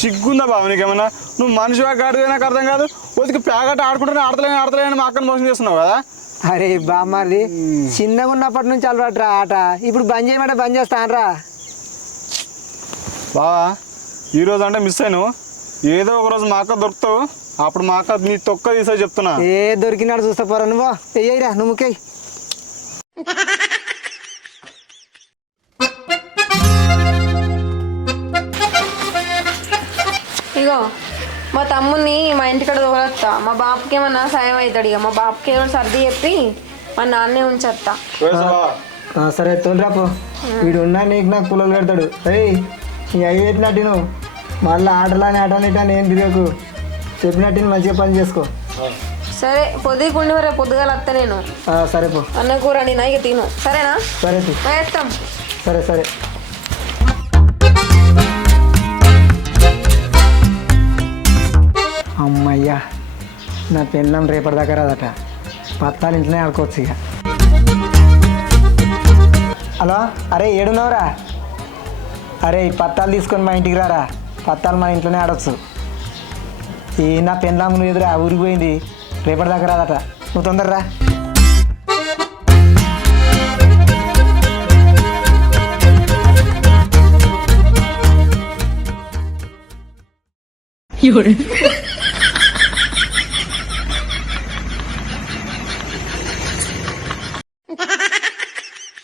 సిగ్గుందా బాబు నీకేమన్నా? నువ్వు మనిషివా గాడిదే నాకు అర్థం కాదు. ఉతికి ప్యాకెట్ ఆడుకుంటే ఆడతలేని మా అక్కని మోసం చేస్తున్నావు కదా. అరే బామ్మది చిన్నగా ఉన్నప్పటి నుంచి అలవాటు రా ఆట. ఇప్పుడు బంద్ చేయమంటే బంద్ చేస్తానరా. బావా ఈరోజు అంటే మిస్ అయ్యాను. ఏదో ఒక రోజు మా అక్క దొరుకుతావు, అప్పుడు మా అక్క నీ తొక్క తీసే చెప్తున్నా. ఏ దొరికినాడు చూస్తా పోరా. నువ్వు వెయ్యరా, నువ్వు ముఖ్య. ఇగో మా తమ్ముని మా ఇంటికాడ తోలొస్తా. మా బాపుకి ఏమన్నా సాయం అవుతాడు. ఇక మా బాపుకి ఏమో సర్ది చెప్పి మా నాన్నే ఉంచేస్తా. సరే తోలిరాపో. వీడు ఉన్నా నీకు నాకు పుల్లలు పెడతాడు. అయ్యి నీ అవి పెట్టినట్టు నువ్వు మళ్ళీ ఆటలాని ఆటనిటా నేను తిరగకు. చెప్పినట్టు మంచిగా పని చేసుకో. సరే పొద్దుకుండి రేపు పొద్దుగాల వస్తా నేను. సరే పో. అన్న కూర నేను ఇక తిను. సరేనా? సరే వేస్తాం. సరే సరే. అమ్మయ్యా, నా పెళ్ళం రేపటిదాకా రాదట. పత్తాలు ఇంట్లోనే ఆడుకోవచ్చు ఇక. హలో, అరే ఏడున్నావురా? అరే ఈ పత్తాలు తీసుకొని మా ఇంటికి రారా. పత్తాలు మన ఇంట్లోనే ఆడవచ్చు. ఈ నా పెళ్ళాము నువ్వు ఎదురా ఊరికి పోయింది. రేపటిదాకా రాదట. నువ్వు తొందరరా.有人。